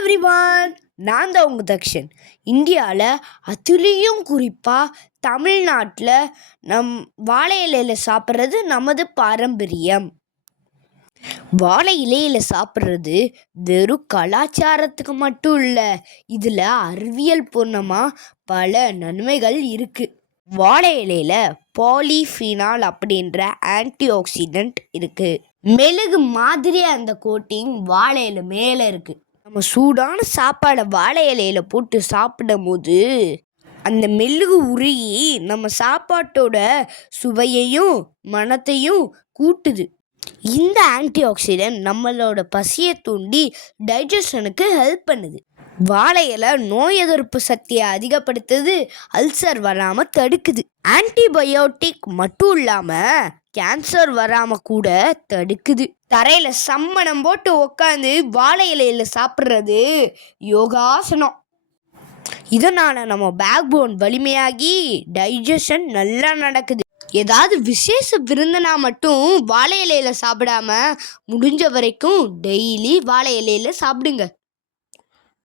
Everyone, நான் தான் உங்கள் தக்ஷன். இந்தியாவில் அதுலேயும் குறிப்பாக தமிழ்நாட்டில் வாழை இலையில் சாப்பிட்றது நமது பாரம்பரியம். வாழை இலையில் சாப்பிட்றது வெறும் கலாச்சாரத்துக்கு மட்டும் இல்லை, இதில் அறிவியல் பூர்ணமாக பல நன்மைகள் இருக்குது. வாழை இலையில் பாலிஃபினால் அப்படின்ற ஆன்டி ஆக்சிடென்ட் இருக்குது. மெழுகு மாதிரி அந்த கோட்டிங் வாழை இலை மேலே இருக்குது. நம்ம சூடான சாப்பாடை வாழை இலையில் போட்டு சாப்பிடும் போது அந்த மெழுகு உருகி நம்ம சாப்பாட்டோட சுவையையும் மணத்தையும் கூட்டுது. இந்த ஆன்டி ஆக்சிடென்ட் நம்மளோட பசியை தூண்டி டைஜஷனுக்கு ஹெல்ப் பண்ணுது. வாழை இலை நோய் எதிர்ப்பு சக்தியை அதிகப்படுத்துது, அல்சர் வராமல் தடுக்குது. ஆன்டிபயோட்டிக் மட்டும் இல்லாமல் கேன்சர் வராமல் கூட தடுக்குது. தரையில் சம்மணம் போட்டு உட்காந்து வாழை இலையில் சாப்பிட்றது யோகாசனம். இதனால் நம்ம பேக் போன் வலிமையாகி டைஜஷன் நல்லா நடக்குது. ஏதாவது விசேஷ விருந்தினா மட்டும் வாழை இலையில் சாப்பிடாம முடிஞ்ச வரைக்கும் டெய்லி வாழை இலையில் சாப்பிடுங்க.